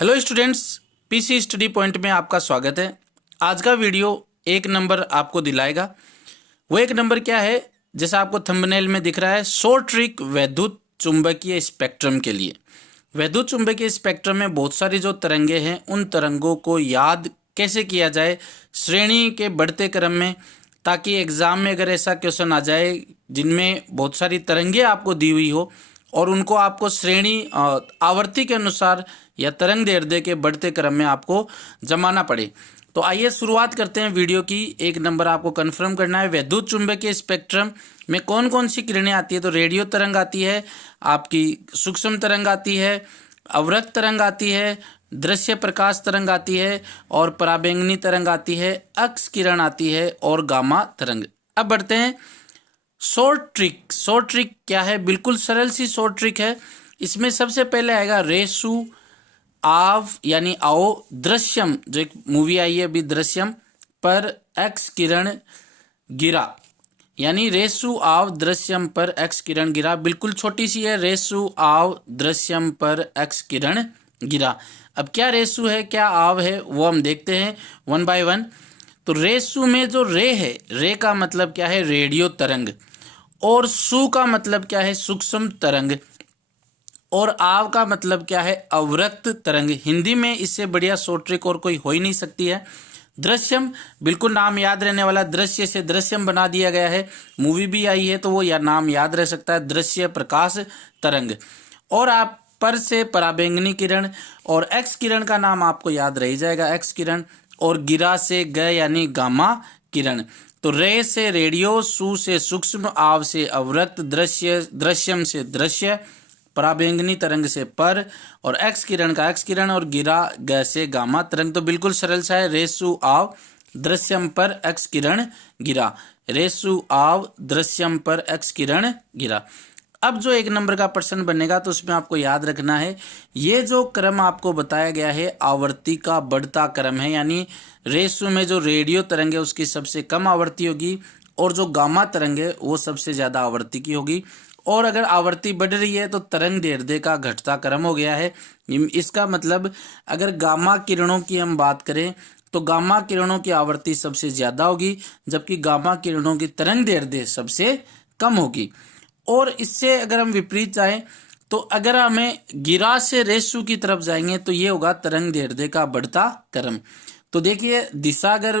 Hello students, PC study point में आपका स्वागत है। आज का वीडियो एक नंबर आपको दिलाएगा। वो एक नंबर क्या है, जैसा आपको थंबनेल में दिख रहा है, शॉर्ट ट्रिक वैद्युत चुंबकीय स्पेक्ट्रम के लिए। वैद्युत चुंबकीय स्पेक्ट्रम में बहुत सारी जो तरंगे हैं, उन तरंगों को याद कैसे किया जाए श्रेणी के बढ़ते क्रम में, ताकि एग्ज़ाम में अगर ऐसा क्वेश्चन आ जाए जिनमें बहुत सारी तरंगे आपको दी हुई हो और उनको आपको श्रेणी आवर्ती के अनुसार या तरंग दैर्ध्य के बढ़ते क्रम में आपको जमाना पड़े। तो आइए शुरुआत करते हैं वीडियो की। एक नंबर आपको कंफर्म करना है, वैद्युत चुंबकीय स्पेक्ट्रम में कौन कौन सी किरणें आती है। तो रेडियो तरंग आती है, आपकी सूक्ष्म तरंग आती है, अवरक्त तरंग आती है, दृश्य प्रकाश तरंग आती है और पराबैंगनी तरंग आती है, अक्स किरण आती है और गामा तरंग। अब बढ़ते हैं शॉर्ट ट्रिक। शॉर्ट ट्रिक क्या है? बिल्कुल सरल सी शॉर्ट ट्रिक है। इसमें सबसे पहले आएगा रेसु आव यानी आओ दृश्यम, जो एक मूवी आई है अभी दृश्यम, पर एक्स किरण गिरा, यानी रेसु आव दृश्यम पर एक्स किरण गिरा। बिल्कुल छोटी सी है, रेसु आव दृश्यम पर एक्स किरण गिरा। अब क्या रेसु है क्या आव है वो हम देखते हैं वन बाय वन। तो रेसु में जो रे है, रे का मतलब क्या है? रेडियो तरंग। और सु का मतलब क्या है? सूक्ष्म तरंग। और आव का मतलब क्या है? अवरक्त तरंग। हिंदी में इससे बढ़िया शॉर्ट ट्रिक और कोई हो ही नहीं सकती है। दृश्यम, बिल्कुल नाम याद रहने वाला, दृश्य से दृश्यम बना दिया गया है। मूवी भी आई है तो वो नाम याद रह सकता है, दृश्य प्रकाश तरंग। और आप पर से पराबैंगनी किरण, और एक्स किरण का नाम आपको याद रह जाएगा, एक्स किरण। और गिरा से ग यानी गामा किरण। तो रे से रेडियो, सु से सूक्ष्म, आव से अवरक्त, दृश्यम से दृश्य, पराबैंगनी तरंग से पर, और एक्स किरण का एक्स किरण, और गिरा ग से गामा तरंग। तो बिल्कुल सरल सा है, रेसु आव दृश्यम पर एक्स किरण गिरा, रेसु आव दृश्यम पर एक्स किरण गिरा। अब जो एक नंबर का प्रश्न बनेगा तो उसमें आपको याद रखना है, ये जो क्रम आपको बताया गया है आवर्ती का बढ़ता क्रम है, यानी रेसु में जो रेडियो तरंग है उसकी सबसे कम आवृत्ति होगी और जो गामा तरंग है वो सबसे ज़्यादा आवृत्ति की होगी। और अगर आवृत्ति बढ़ रही है तो तरंग दैर्ध्य का घटता क्रम हो गया है। इसका मतलब अगर गामा किरणों की हम बात करें तो गामा किरणों की आवृत्ति सबसे ज़्यादा होगी, जबकि गामा किरणों की तरंग दैर्ध्य सबसे कम होगी। और इससे अगर हम विपरीत जाएं तो अगर हमें गिरा से रेसु की तरफ जाएंगे तो ये होगा तरंग दैर्ध्य का बढ़ता क्रम। तो देखिए, दिशा अगर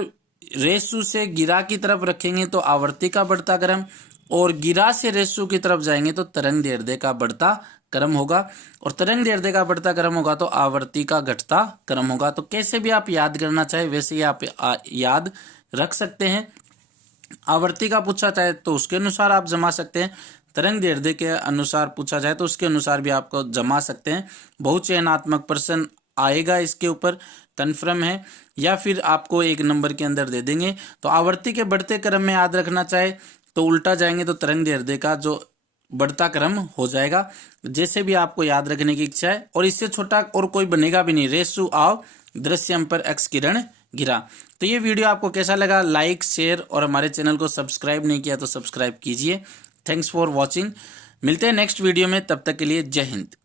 रेसु से गिरा की तरफ रखेंगे तो आवर्ती का बढ़ता क्रम, और गिरा से रेसु की तरफ जाएंगे तो तरंग दैर्ध्य का बढ़ता क्रम होगा, और तरंग दैर्ध्य का बढ़ता क्रम होगा तो आवर्ती का घटता क्रम होगा। तो कैसे भी आप याद करना चाहे वैसे ही आप याद रख सकते हैं। आवर्ती का पूछा चाहे तो उसके अनुसार आप जमा सकते हैं, तरंग दैर्ध्य के अनुसार पूछा जाए तो उसके अनुसार भी आपको जमा सकते हैं। बहुचयनात्मक प्रश्न आएगा इसके ऊपर, कन्फर्म है, या फिर आपको एक नंबर के अंदर दे देंगे। तो आवर्ती के बढ़ते क्रम में याद रखना चाहे तो उल्टा जाएंगे तो तरंग दैर्ध्य का जो बढ़ता क्रम हो जाएगा। जैसे भी आपको याद रखने की इच्छा है, और इससे छोटा और कोई बनेगा भी नहीं, रेसु आव दृश्यम पर एक्स किरण गिरा। तो ये वीडियो आपको कैसा लगा? लाइक, शेयर, और हमारे चैनल को सब्सक्राइब नहीं किया तो सब्सक्राइब कीजिए। Thanks for watching. मिलते हैं नेक्स्ट वीडियो में, तब तक के लिए जय हिंद।